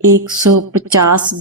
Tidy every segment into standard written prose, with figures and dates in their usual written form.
150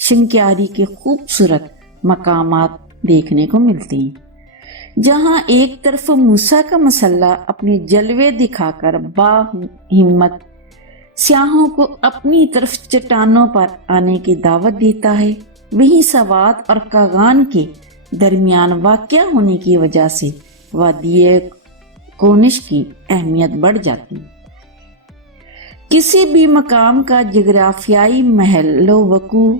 شنکیاری کے خوبصورت مقامات دیکھنے کو ملتے ہیں، جہاں ایک طرف موسیٰ کا مسلح اپنے جلوے دکھا کر باہمت سیاحوں کو اپنی طرف چٹانوں پر آنے کی دعوت دیتا ہے، وہیں سوات اور کاغان کے درمیان واقع ہونے کی وجہ سے وادی کونش کی اہمیت بڑھ جاتی ہے۔ کسی بھی مقام کا جغرافیائی محل وقوع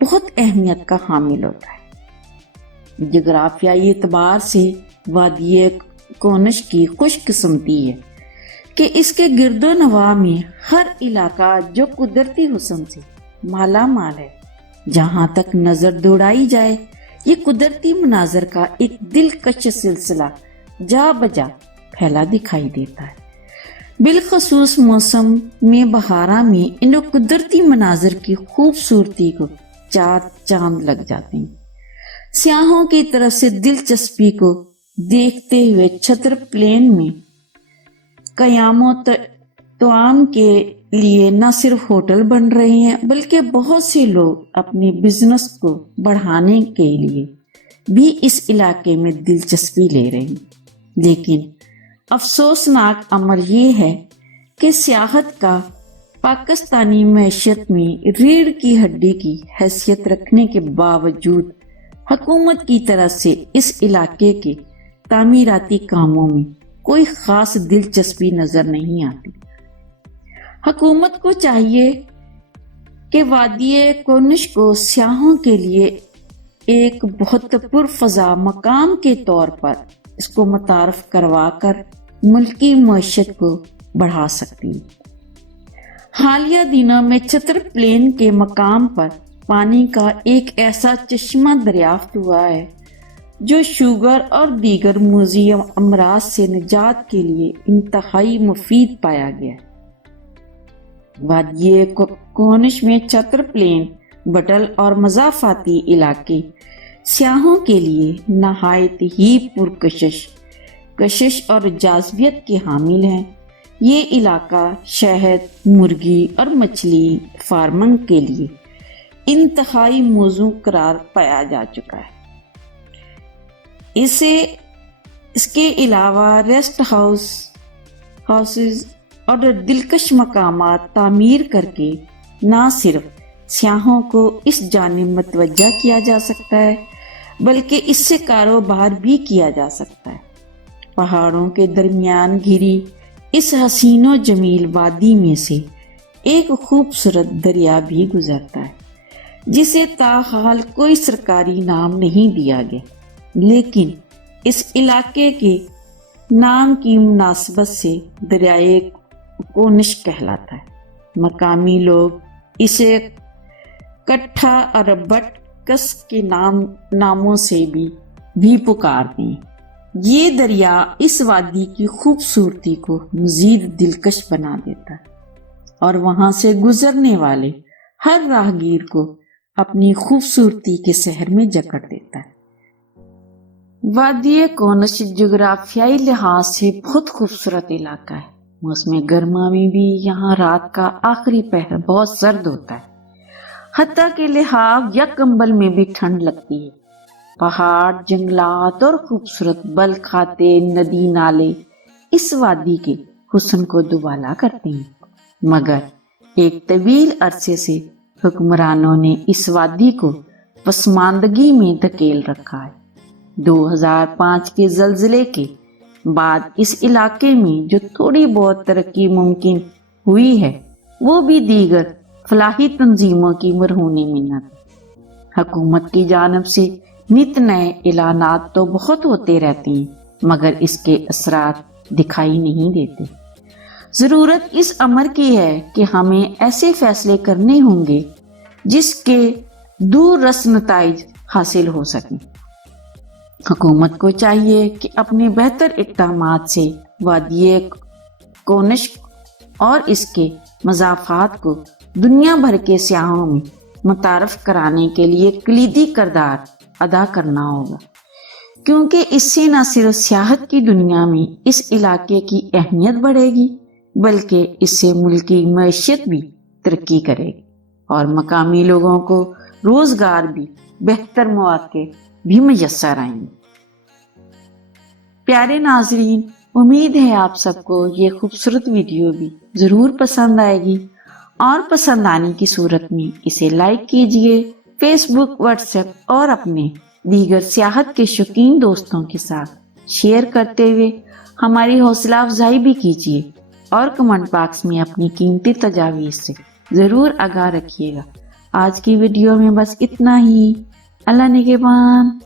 بہت اہمیت کا حامل ہوتا ہے۔ جغرافیائی اعتبار سے وادی کونش کی خوش قسمتی ہے کہ اس کے گرد و نواح میں ہر علاقہ جو قدرتی حسن سے مالا مال ہے، جہاں تک نظر دوڑائی جائے یہ قدرتی مناظر کا ایک دلکش سلسلہ جا بجا پھیلا دکھائی دیتا ہے۔ بالخصوص موسم میں بہارا میں ان قدرتی مناظر کی خوبصورتی کو چار چاند لگ جاتے ہیں۔ سیاحوں کی طرف سے دلچسپی کو دیکھتے ہوئے چھتر پلین میں قیام و توام کے لیے نہ صرف ہوٹل بن رہے ہیں بلکہ بہت سے لوگ اپنے بزنس کو بڑھانے کے لیے بھی اس علاقے میں دلچسپی لے رہے ہیں۔ لیکن افسوسناک امر یہ ہے کہ سیاحت کا پاکستانی معیشت میں ریڑھ کی ہڈی کی حیثیت رکھنے کے باوجود حکومت کی طرف سے اس علاقے کے تعمیراتی کاموں میں کوئی خاص دلچسپی نظر نہیں آتی۔ حکومت کو چاہیے کہ وادی کونش کو سیاحوں کے لیے ایک بہت پرفضا مقام کے طور پر اس کو متعارف کروا کر ملکی معیشت کو بڑھا سکتی ہے۔ حالیہ دنوں میں چھتر پلین کے مقام پر پانی کا ایک ایسا چشمہ دریافت ہوا ہے جو شوگر اور دیگر موذی امراض سے نجات کے لیے انتہائی مفید پایا گیا ہے۔ وادی کونش میں چھتر پلین، بٹل اور مضافاتی علاقے سیاحوں کے لیے نہایت ہی کشش اور جاذبیت کے حامل ہیں۔ یہ علاقہ شہد، مرغی اور مچھلی فارمنگ کے لیے انتہائی موزوں قرار پایا جا چکا ہے۔ اس کے علاوہ ریسٹ ہاؤسز اور دلکش مقامات تعمیر کر کے نہ صرف سیاحوں کو اس جانب متوجہ کیا جا سکتا ہے بلکہ اس سے کاروبار بھی کیا جا سکتا ہے۔ پہاڑوں کے درمیان گھری اس حسین و جمیل وادی میں سے ایک خوبصورت دریا بھی گزرتا ہے جسے تاحال کوئی سرکاری نام نہیں دیا گیا، لیکن اس علاقے کے نام کی مناسبت سے دریائے کونش کہلاتا ہے۔ مقامی لوگ اسے کٹھا اور بٹ کس کے ناموں سے بھی پکارتے ہیں۔ یہ دریا اس وادی کی خوبصورتی کو مزید دلکش بنا دیتا ہے اور وہاں سے گزرنے والے ہر راہگیر کو اپنی خوبصورتی کے سحر میں جکڑ دیتا ہے۔ وادی کونش جغرافیائی لحاظ سے بہت خوبصورت علاقہ ہے۔ موسم گرما میں بھی یہاں رات کا آخری پہر بہت سرد ہوتا ہے، حتیٰ کہ لحاف یا کمبل میں بھی ٹھنڈ لگتی ہے۔ پہاڑ، جنگلات اور خوبصورت بل کھاتے ندی نالے اس وادی کے حسن کو دوبالا کرتے ہیں، مگر ایک طویل عرصے سے حکمرانوں نے اس وادی کو پسماندگی میں دھکیل رکھا ہے۔ 2005 کے زلزلے کے بعد اس علاقے میں جو تھوڑی بہت ترقی ممکن ہوئی ہے وہ بھی دیگر فلاحی تنظیموں کی مرہون منت۔ حکومت کی جانب سے نت نئے اعلانات تو بہت ہوتے رہتے ہیں مگر اس کے اثرات دکھائی نہیں دیتے۔ ضرورت اس امر کی ہے کہ ہمیں ایسے فیصلے کرنے ہوں گے جس کے دور رس نتائج حاصل ہو سکیں۔ حکومت کو چاہیے کہ اپنے بہتر اقدامات سے وادی کونش اور اس کے مضافات کو دنیا بھر کے سیاحوں میں متعارف کرانے کے لیے کلیدی کردار ادا کرنا ہوگا، کیونکہ اس سے نہ صرف سیاحت کی دنیا میں اس علاقے کی اہمیت بڑھے گی بلکہ اس سے ملکی معیشت بھی ترقی کرے گی اور مقامی لوگوں کو روزگار بھی بہتر مواقع بھی میسر آئیں گے۔ پیارے ناظرین، امید ہے آپ سب کو یہ خوبصورت ویڈیو بھی ضرور پسند آئے گی، اور پسند آنے کی صورت میں اسے لائک کیجئے، فیس بک، واٹس ایپ اور اپنے دیگر سیاحت کے شوقین دوستوں کے ساتھ شیئر کرتے ہوئے ہماری حوصلہ افزائی بھی کیجیے، اور کمنٹ باکس میں اپنی قیمتی تجاویز سے ضرور آگاہ رکھیے گا۔ آج کی ویڈیو میں بس اتنا ہی۔ اللہ نگہبان۔